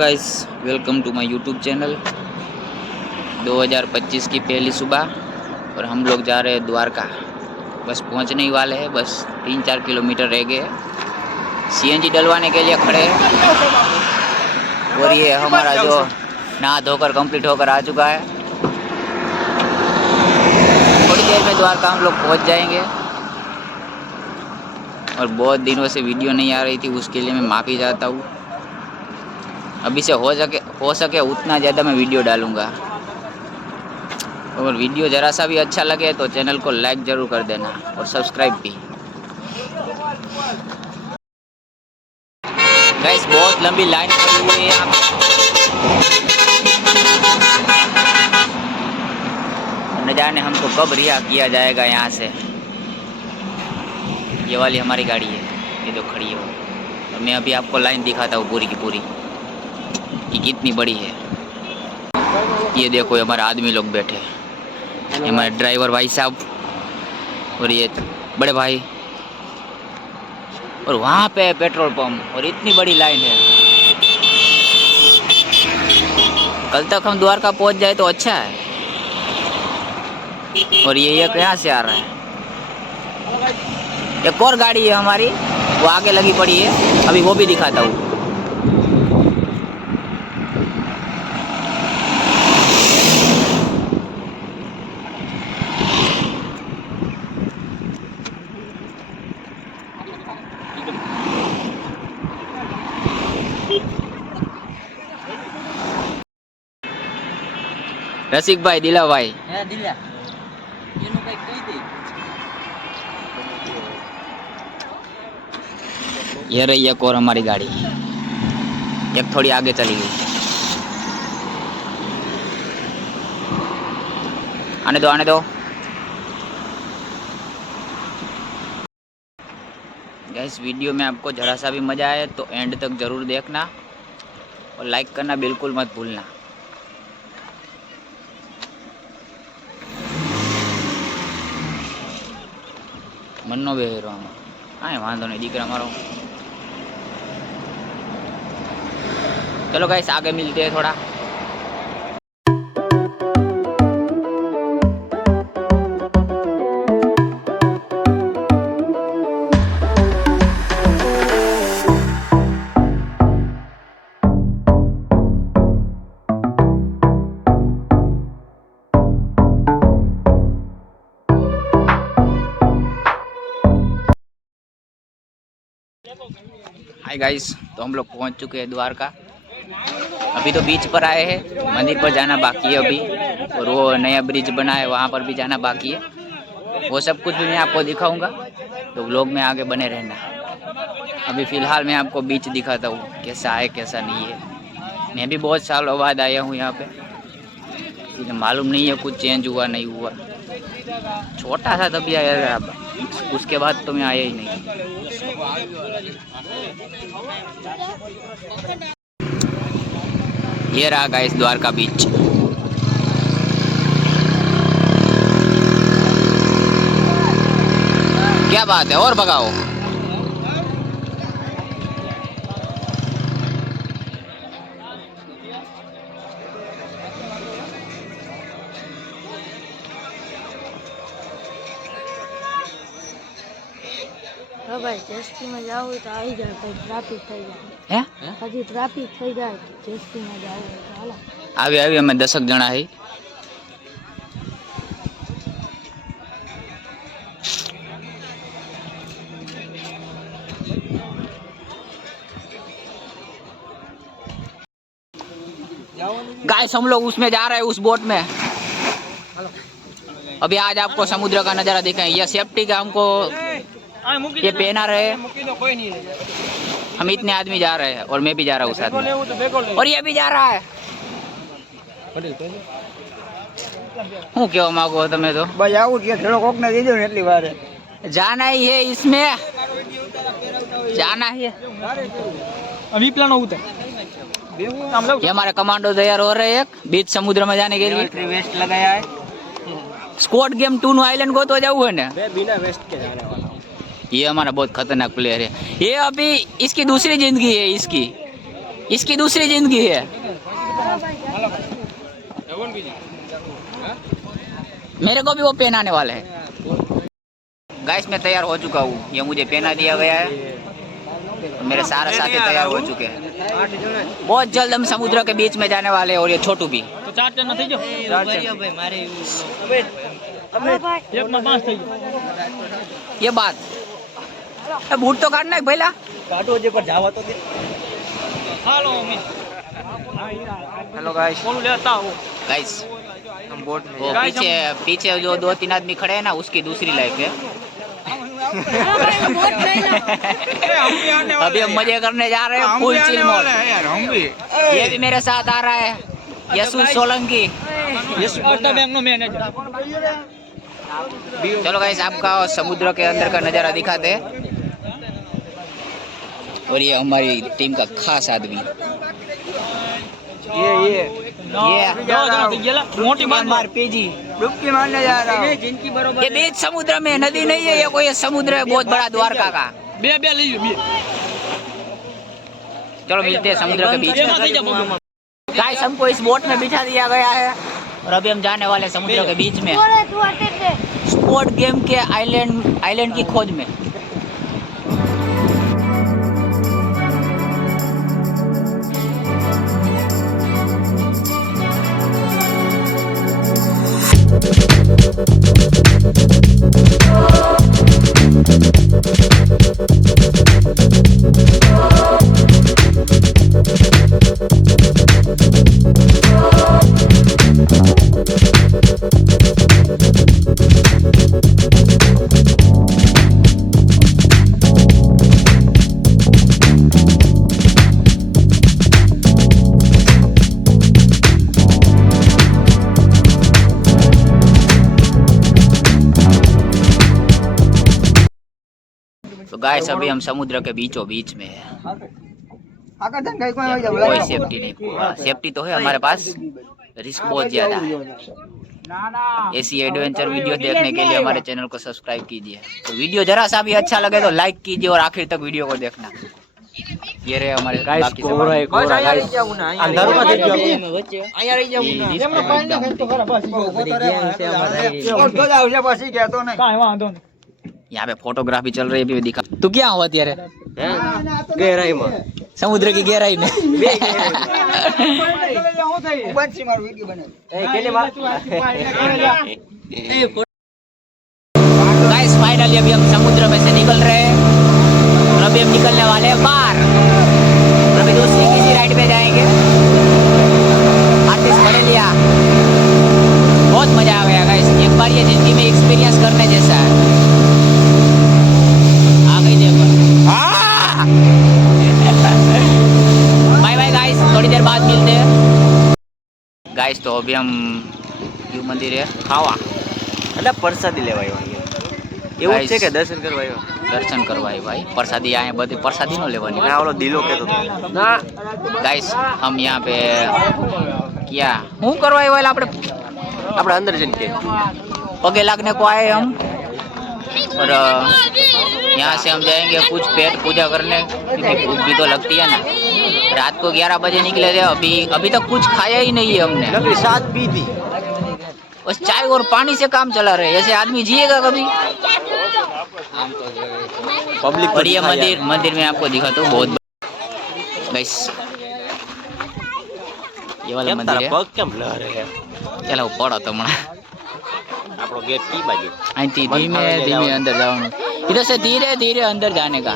Guys, welcome to my YouTube channel. 2025 की पहली सुबह और हम लोग जा रहे हैं द्वारका। बस पहुंचने ही वाले हैं, बस 3-4 किलोमीटर रह गए। सीएनजी डलवाने के लिए खड़े हैं और ये हमारा जो नहा धोकर कंप्लीट होकर आ चुका है। थोड़ी देर में द्वारका हम लोग पहुंच जाएंगे और बहुत दिनों से वीडियो नहीं आ रही थी, उसके लिए मैं माफ़ी चाहता हूँ। अभी से हो सके उतना ज़्यादा मैं वीडियो डालूँगा। और वीडियो ज़रा सा भी अच्छा लगे तो चैनल को लाइक ज़रूर कर देना और सब्सक्राइब भी। गाइस, बहुत लंबी लाइन पड़ी हुई है यहाँ पे। न जाने हमको कब रिहा किया जाएगा यहाँ से। ये वाली हमारी गाड़ी है, ये जो खड़ी है वो। और मैं अभी आपको लाइन दिखाता हूँ पूरी की पूरी कि कितनी बड़ी है। ये देखो, हमारे आदमी लोग बैठे हैं, हमारे ड्राइवर भाई साहब और ये बड़े भाई, और वहाँ पे पेट्रोल पंप और इतनी बड़ी लाइन है। कल तक हम द्वारका पहुँच जाए तो अच्छा है। और ये कहाँ से आ रहा है? एक और गाड़ी है हमारी, वो आगे लगी पड़ी है, अभी वो भी दिखाता हूँ। रसिक भाई, दिला भाई, ये रही एक और हमारी गाड़ी, एक थोड़ी आगे चली गई। आने दो आने दो। गाइस, वीडियो में आपको जरा सा भी मज़ा आए तो एंड तक ज़रूर देखना और लाइक करना बिल्कुल मत भूलना। મનનો બેહરો આમાં કાંઈ વાંધો નહીં, દીકરા મારો। चलो गाइस, आगे मिलते हैं थोड़ा। हाय गाइस, तो हम लोग पहुंच चुके हैं द्वारका। अभी तो बीच पर आए हैं, मंदिर पर जाना बाकी है अभी, और वो नया ब्रिज बना है वहाँ पर भी जाना बाकी है। वो सब कुछ भी मैं आपको दिखाऊंगा, तो व्लॉग में आगे बने रहना। अभी फ़िलहाल मैं आपको बीच दिखाता हूँ कैसा है कैसा नहीं है। मैं भी बहुत सालों बाद आया हूँ यहाँ पे, इसलिए मालूम नहीं है कुछ चेंज हुआ नहीं हुआ। छोटा था तभी आया था, उसके बाद तो मैं आया ही नहीं। ये रहा गाइस द्वारका बीच। क्या बात है, और भगाओ। भाई जेएसटी में जाओ तो आई जाए, भाई ट्रैफिक થઈ જાય હે હજી ટ્રાફિક થઈ જાય જેએસટી में જાઓ તો હાલો। આવી અમે 10 જણા હી। गाइस, हम लोग उसमें जा रहे हैं, उस बोट में। अभी आज आपको समुद्र का नज़ारा दिखाएं। ये सेफ्टी का हमको ये पहना रहे। हम इतने आदमी जा रहे हैं और मैं भी जा रहा हूँ साथ में, और ये भी जा रहा है। हूँ क्यों मांगो तमें तो भाई आવું કે થોડો કોક ને દીધો ને એટલી વાર जाना ही है, इसमें जाना ही है। અભી પ્લાન હોતા ये हमारे कमांडो तैयार हो रहे हैं बीच समुद्र में जाने के लिए। वेस्ट लगाया है, स्क्वाड गेम 2 आइलैंड को तो जाऊ है ना। मैं बिना वेस्ट के जाने वाला हूँ। ये हमारा बहुत खतरनाक प्लेयर है। ये अभी इसकी दूसरी जिंदगी है इसकी। इसकी दूसरी जिंदगी है। मेरे को भी वो पहनाने वाले हैं। गाइस मैं तैयार हो चुका हूँ, ये मुझे पहना दिया गया है। मेरे सारे साथी तैयार हो चुके हैं। बहुत जल्द हम समुद्र के बीच में जाने वाले हैं और ये छोटू भी। તો 4 જણ થઈ જાઓ એકમાં 5 થઈ જાઓ ये बात बूट तो काटना है पहला। કાઢો જે પર જાવા તો દે હાલો અમે हेलो गाइस। કોનું લેતા આવો गाइस हम बोट में पीछे पीछे जो 2-3 आदमी खड़े हैं ना, उसकी दूसरी लाइफ है। अभी हम मजे करने जा रहे हैं फुल चिल मोड। ये भी मेरे साथ आ रहा है, यसु सोलंकी। સ્પોર્ટા બેંક નો મેનેજર चलो गाइस आपका समुद्र के अंदर का नज़ारा दिखाते हैं। और ये हमारी टीम का खास आदमी, ये मोटी बात मार पेजी डुबकी मारने जा रहा हूं ये बीच समुद्र में, नदी नहीं है ये, कोई समुद्र है बहुत बड़ा द्वारका का। બે બે લઈ લો બે चलो मिलते हैं समुद्र के बीच में। गाइस हमको इस बोट में बिठा दिया गया है और अभी हम जाने वाले हैं समुद्र के बीच में, स्पोर्ट गेम के आइलैंड की खोज में। तो गाइस अभी हम समुद्र के बीचों बीच में है, આકા ધન કઈ કોઈ कोई सेफ्टी नहीं। सेफ्टी तो है हमारे पास, रिस्क बहुत ज्यादा है। ના ના ऐसी एडवेंचर वीडियो देखने के लिए हमारे चैनल को सब्सक्राइब कीजिए। तो वीडियो जरा सा भी अच्छा लगे तो लाइक कीजिए और आखिर तक वीडियो को देखना। ये रहे हमारे बाकी सब। અંધારું માં થઈ ગયો અહીંયા રહી જાવું ના એમનો પાણી ના તો ખરા બસ તો જાવ છે પછી કહેતો નહીં કાઈ વાંધો નહીં। यहाँ पे फोटोग्राफी चल रही है, भी दिखा। तू क्या हुआ तेरे ગહેરાઈ માં समुद्र की गहराई में? બચી મારું વિડિયો બને એ કેલે માં गाइस फाइनली अभी हम समुद्र में से निकल रहे हैं और अभी हम निकलने वाले हैं बाहर। अभी दूसरी किसी राइड पे जाएंगे। आर्टिस्ट पढ़े लिया, बहुत मजा आ गया गाइस। एक बार ये जिंदगी में एक्सपीरियंस करने जैसा है। आ गई देखो। बाय बाय गाइस, थोड़ी देर बाद मिलते हैं गाइस। तो अभी हम क्यों मंदिर है खावा એટલે પરસાદી લેવાયો એવું Guys, છે કે દર્શન કરવાયો दर्शन करवाए भाई। प्रसादी आए बधी प्रसादी नो लेवानी ના ઓલો દિલો કેતો ના गाइस। हम यहाँ पे क्या हूँ करवाए वाला આપણે આપણે અંદર જઈને કે पगे लगने को आए हम। और यहाँ से हम जाएंगे कुछ पेट पूजा करने, क्योंकि भूख भी तो लगती है ना। रात को 11 बजे निकले थे, अभी तक कुछ खाया ही नहीं है हमने। નકરી સાત પી દી बस चाय और पानी से काम चला रहे, ऐसे आदमी जिएगा कभी? પબ્લિક और ये मंदिर में आपको दिखा तो बहुत गाइस, ये वाला मंदिर है। પગ કેમ લહરે હે चलो पड़ो तो मना આપણો ગેટ કી બાજુ અહીંથી ધીમે ધીમે અંદર જવાનું। इधर से धीरे धीरे अंदर जाने का।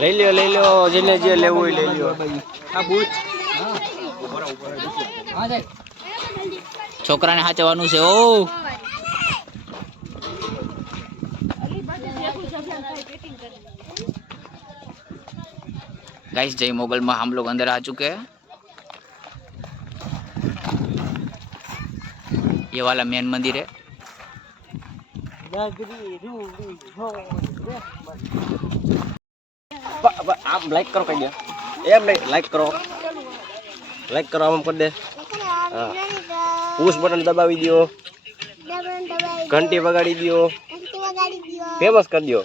લઈ લ્યો જેને જે લેવું હોય લઈ લ્યો આ બૂચ છોકરાને હાચવાનું છે। ओ गाइस जय मोगल में हम लोग अंदर आ चुके हैं। ये वाला मेन मंदिर है। આમ લાઈક કરો કઈ દે એમ નહીં લાઈક કરો આમ કરી દે હા પુશ બટન દબાવી દો ઘંટી વગાડી દો ફેમસ કરી દો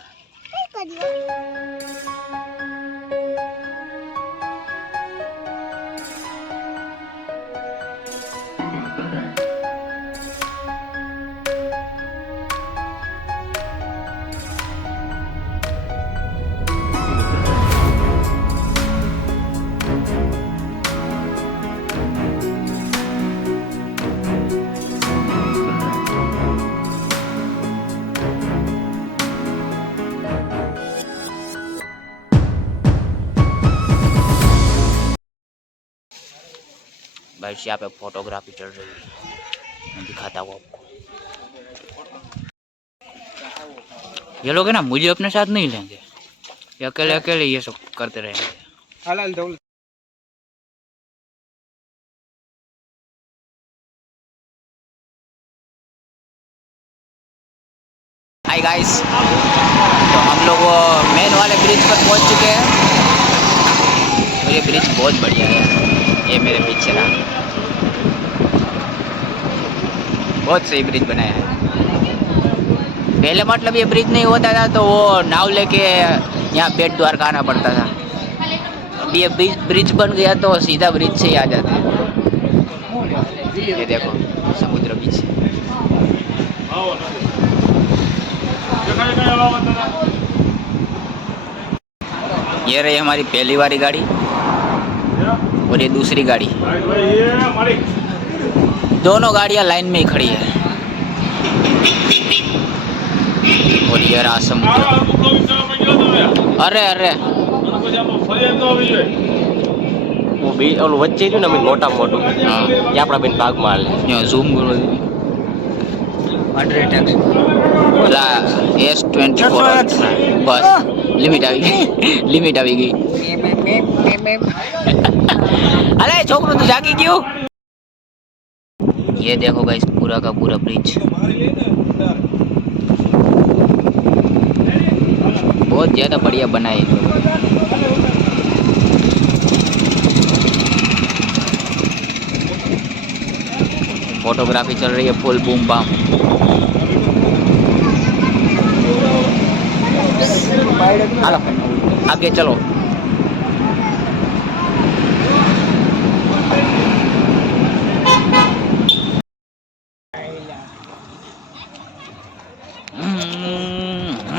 गाइस यहाँ पे फोटोग्राफी चल रही है, मैं दिखाता हूँ आपको। ये लोग है ना मुझे अपने साथ नहीं लेंगे, ये अकेले अकेले ये सब करते रहेंगे। हाय गाइस, तो हम लोग वो मेन वाले ब्रिज पर पहुंच चुके हैं और ये ब्रिज बहुत बढ़िया है। ये मेरे पीछे रहा, बहुत सही ब्रिज बनाया है। पहले मतलब ये ब्रिज नहीं होता था तो वो नाव लेके यहाँ बेट द्वारका आना पड़ता था। अब ये ब्रिज बन गया तो सीधा ब्रिज से ही आ जाता है। ये देखो समुद्र बीच। ये रही हमारी पहली वाली गाड़ी और ये दूसरी गाड़ी, दोनों गाड़ियां लाइन में ही खड़ी है। और ये रहा समुद्र। अरे अरे वो भी ઓલું વચ્ચે રહ્યું ને અમે મોટા મોટું हाँ, એ આપણા બેન ભાગમાં હાલે. यहाँ जूम करो S24 बस लिमिट आ गई लिमिट आ गई। अरे छोकरो तू जागी क्यों? ये देखो गाइस पूरा का पूरा ब्रिज बहुत ज़्यादा बढ़िया बना है। फोटोग्राफी चल रही है फुल बूम बाम। हेलो आगे चलो।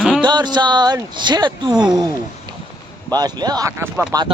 સુદર્શન સેતુ બસ લે આકાશમાં પાતા